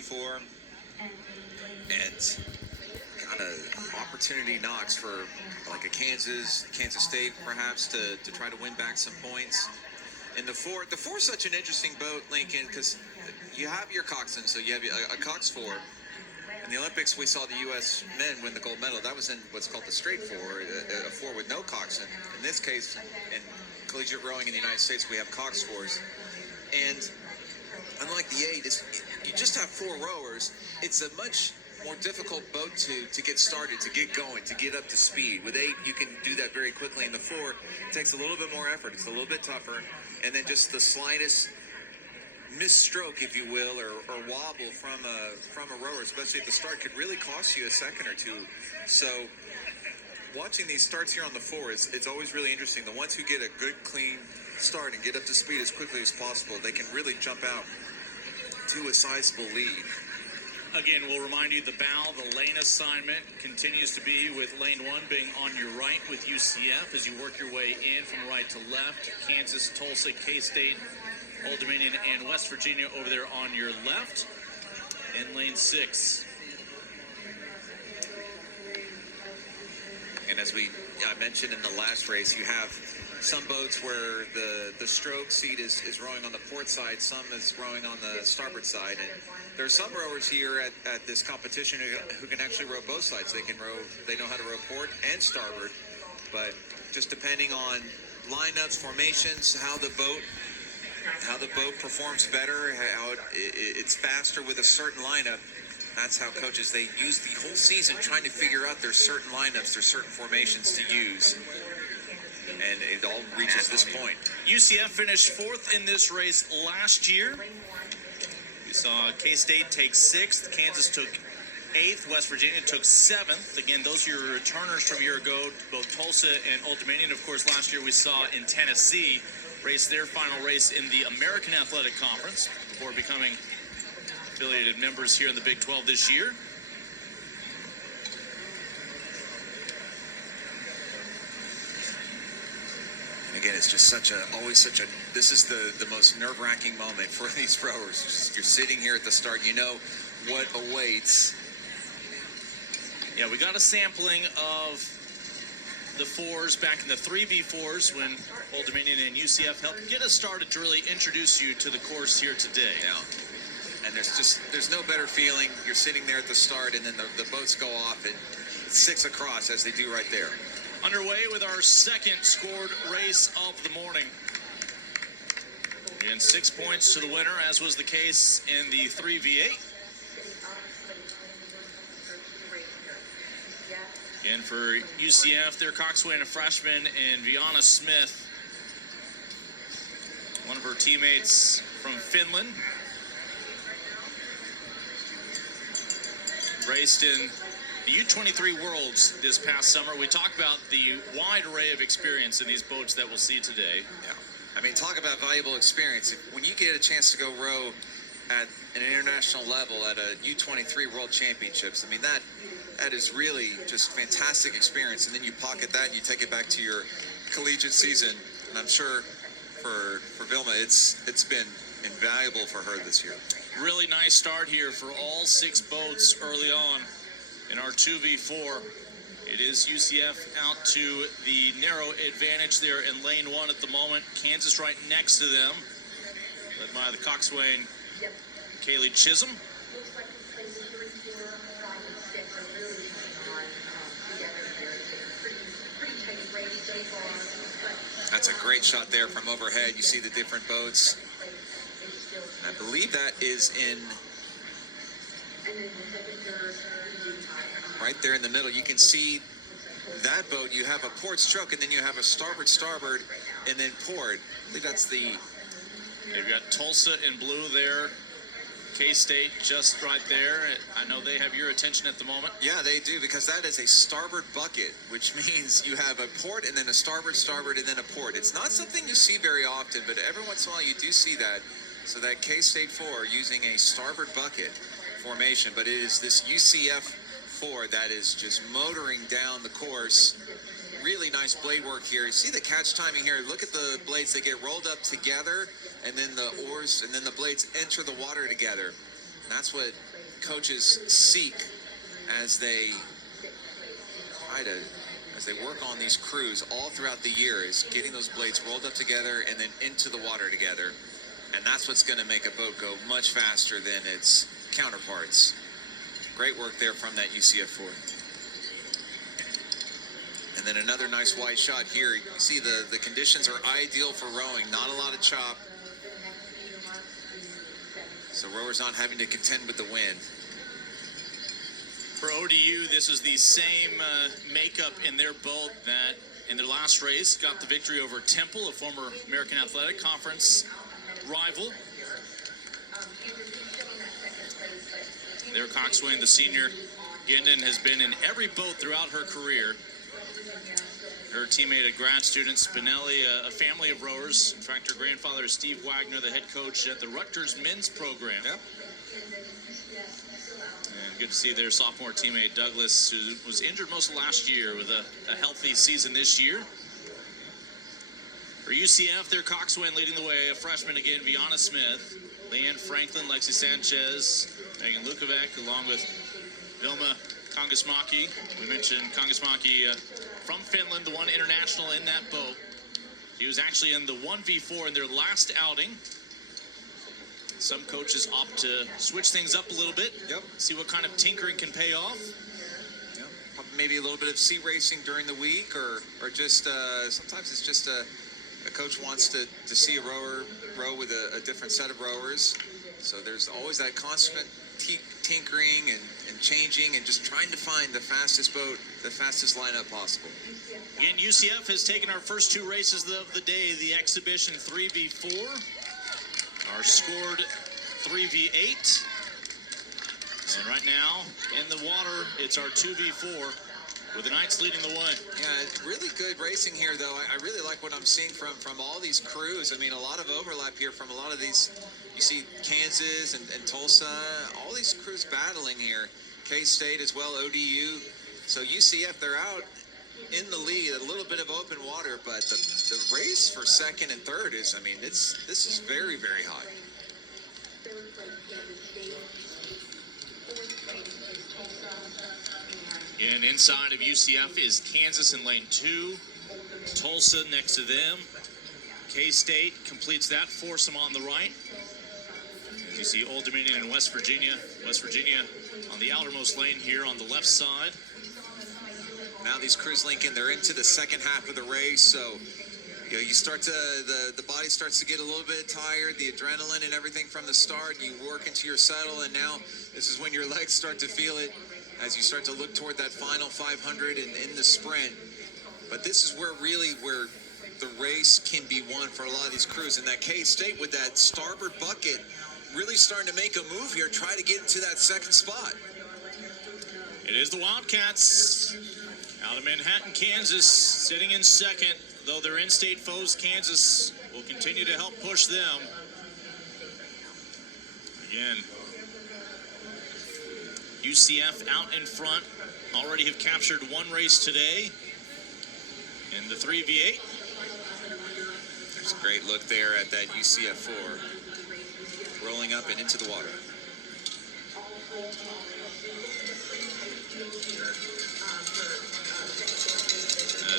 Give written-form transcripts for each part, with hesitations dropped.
For and kind of opportunity knocks for like a Kansas State perhaps to try to win back some points. And the four is such an interesting boat, Lincoln, because you have your coxswain, so you have a cox four. In the Olympics, we saw the U.S. men win the gold medal. That was in what's called the straight four, a four with no coxswain. In this case, in collegiate rowing in the United States, we have cox fours. And unlike the eight, you just have four rowers. It's a much more difficult boat to get started, to get going, to get up to speed. With eight, you can do that very quickly. In the four, it takes a little bit more effort. It's a little bit tougher. And then just the slightest misstroke, if you will, or wobble from a rower, especially at the start, could really cost you a second or two. So watching these starts here on the four, it's always really interesting. The ones who get a good, clean start and get up to speed as quickly as possible, they can really jump out to a sizable lead. Again, we'll remind you the bow, the lane assignment continues to be with lane one being on your right with UCF as you work your way in from right to left. Kansas, Tulsa, K-State, Old Dominion, and West Virginia over there on your left. In lane six. And as I mentioned in the last race, you have some boats where the stroke seat is rowing on the port side, some is rowing on the starboard side. And there are some rowers here at this competition who can actually row both sides. They know how to row port and starboard, but just depending on lineups, formations, how the boat performs better, how it's faster with a certain lineup. That's how coaches, they use the whole season trying to figure out their certain lineups, their certain formations to use. And it all reaches this point. UCF finished fourth in this race last year. We saw K-State take sixth. Kansas took eighth. West Virginia took seventh. Again, those are your returners from a year ago, both Tulsa and Old Dominion. Of course, last year we saw in Tennessee race their final race in the American Athletic Conference before becoming affiliated members here in the Big 12 this year. Again, it's just always such a, this is the most nerve-wracking moment for these rowers. You're sitting here at the start, you know what awaits. Yeah, we got a sampling of the fours back in the 3v4s when Old Dominion and UCF helped get us started to really introduce you to the course here today. Yeah. And there's no better feeling. You're sitting there at the start, and then the boats go off at 6 across, as they do right there. Underway with our second scored race of the morning. And 6 points to the winner, as was the case in the 3v8. And for UCF, their coxswain, a freshman, and Vianna Smith, one of her teammates from Finland. Raced in the U23 Worlds this past summer. We talked about the wide array of experience in these boats that we'll see today. Yeah. I mean, talk about valuable experience. When you get a chance to go row at an international level at a U23 World Championships, I mean, that is really just fantastic experience. And then you pocket that and you take it back to your collegiate season. And I'm sure for Vilma, it's been invaluable for her this year. Really nice start here for all 6 boats early on in our 2v4. It is UCF out to the narrow advantage there in lane 1 at the moment. Kansas right next to them, led by the coxswain, Kaylee Chisholm. That's a great shot there from overhead. You see the different boats. I believe that is in right there in the middle. You can see that boat. You have a port stroke, and then you have a starboard, and then port. I believe that's the... They've got Tulsa in blue there. K-State just right there. I know they have your attention at the moment. Yeah, they do, because that is a starboard bucket, which means you have a port and then a starboard, and then a port. It's not something you see very often, but every once in a while you do see that. So that K-State 4 using a starboard bucket formation, but it is this UCF 4 that is just motoring down the course. Really nice blade work here. You see the catch timing here. Look at the blades. They get rolled up together, and then the oars and then the blades enter the water together. that's what coaches seek as they work on these crews all throughout the year, is getting those blades rolled up together and then into the water together. And that's what's going to make a boat go much faster than its counterparts. Great work there from that UCF 4. And then another nice wide shot here. You see the conditions are ideal for rowing. Not a lot of chop. So rowers not having to contend with the wind. For ODU, this is the same makeup in their boat that in their last race got the victory over Temple, a former American Athletic Conference rival. Their coxswain, the senior Ginden, has been in every boat throughout her career. Her teammate, a grad student, Spinelli, a family of rowers. In fact, her grandfather is Steve Wagner, the head coach at the Rutgers men's program. Yep. And good to see their sophomore teammate, Douglas, who was injured most of last year, with a healthy season this year. For UCF, their coxswain leading the way, a freshman again, Viana Smith, Leanne Franklin, Lexi Sanchez, Megan Lukovac, along with Vilma Kangasmaki. We mentioned Kangasmaki from Finland, the one international in that boat. He was actually in the 1v4 in their last outing. Some coaches opt to switch things up a little bit. Yep. See what kind of tinkering can pay off. Yep. Maybe a little bit of sea racing during the week, or just sometimes it's just a coach wants to see a rower row with a different set of rowers. So there's always that constant tinkering and changing and just trying to find the fastest boat, the fastest lineup possible. Again, UCF has taken our first two races of the day, the exhibition 3v4, our scored 3v8. And right now, in the water, it's our 2v4, with the Knights leading the way. Yeah, really good racing here, though. I really like what I'm seeing from all these crews. I mean, a lot of overlap here from a lot of these. You see Kansas and Tulsa, all these crews battling here. K-State as well, ODU. So UCF, they're out in the lead, a little bit of open water, but the race for second and third is, I mean, this is very, very high. And inside of UCF is Kansas in lane 2, Tulsa next to them. K-State completes that foursome on the right. You see Old Dominion and West Virginia. West Virginia on the outermost lane here on the left side. Now these crews link in. They're into the second half of the race, so you start to the body starts to get a little bit tired, the adrenaline and everything from the start. You work into your settle, and now this is when your legs start to feel it as you start to look toward that final 500 and in the sprint. But this is where the race can be won for a lot of these crews. And that K-State with that starboard bucket really starting to make a move here, try to get into that second spot. It is the Wildcats out of Manhattan, Kansas, sitting in second. Though their in-state foes, Kansas, will continue to help push them. Again, UCF out in front, already have captured one race today in the 3v8. There's a great look there at that UCF 4 rolling up and into the water.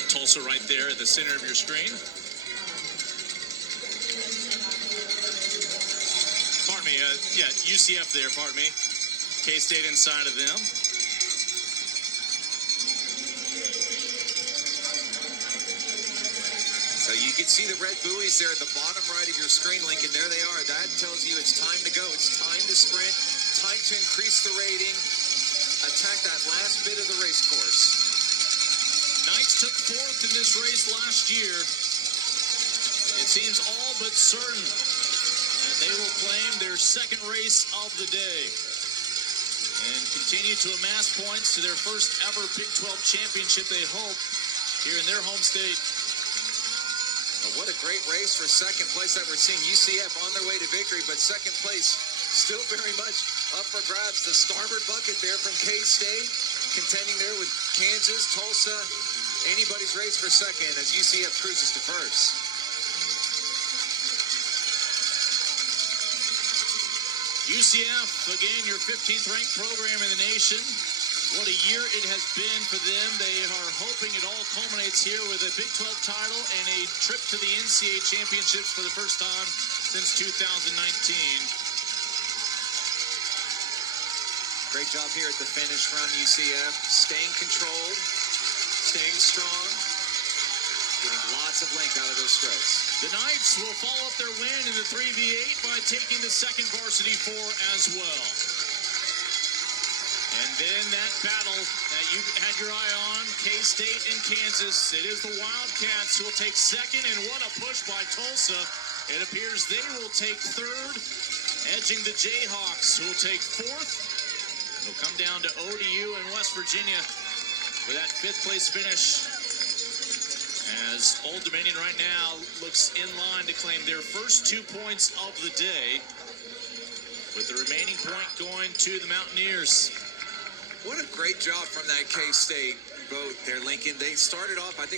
Tulsa right there at the center of your screen. Pardon me, yeah, UCF there, pardon me. K-State inside of them. So you can see the red buoys there at the bottom right of your screen, Lincoln. There they are. That tells you it's time to go. It's time to sprint, time to increase the rating, attack that last bit of the race course. Knights took fourth in this race last year. It seems all but certain that they will claim their second race of the day and continue to amass points to their first ever Big 12 championship, they hope, here in their home state. Well, what a great race for second place that we're seeing. UCF on their way to victory, but second place still very much up for grabs. The starboard bucket there from K-State, contending there with Kansas, Tulsa. Anybody's race for second as UCF cruises to first. UCF, again, your 15th ranked program in the nation. What a year it has been for them. They are hoping it all culminates here with a Big 12 title and a trip to the NCAA championships for the first time since 2019. Great job here at the finish from UCF, staying controlled, staying strong, getting lots of length out of those strokes. The Knights will follow up their win in the 3v8 by taking the second varsity 4 as well. And then that battle that you had your eye on, K-State and Kansas. It is the Wildcats who will take second, and what a push by Tulsa. It appears they will take third, edging the Jayhawks, who will take fourth. It'll come down to ODU and West Virginia for that 5th place finish, as Old Dominion right now looks in line to claim their first 2 points of the day, with the remaining point going to the Mountaineers. What a great job from that K-State boat there, Lincoln. They started off, I think,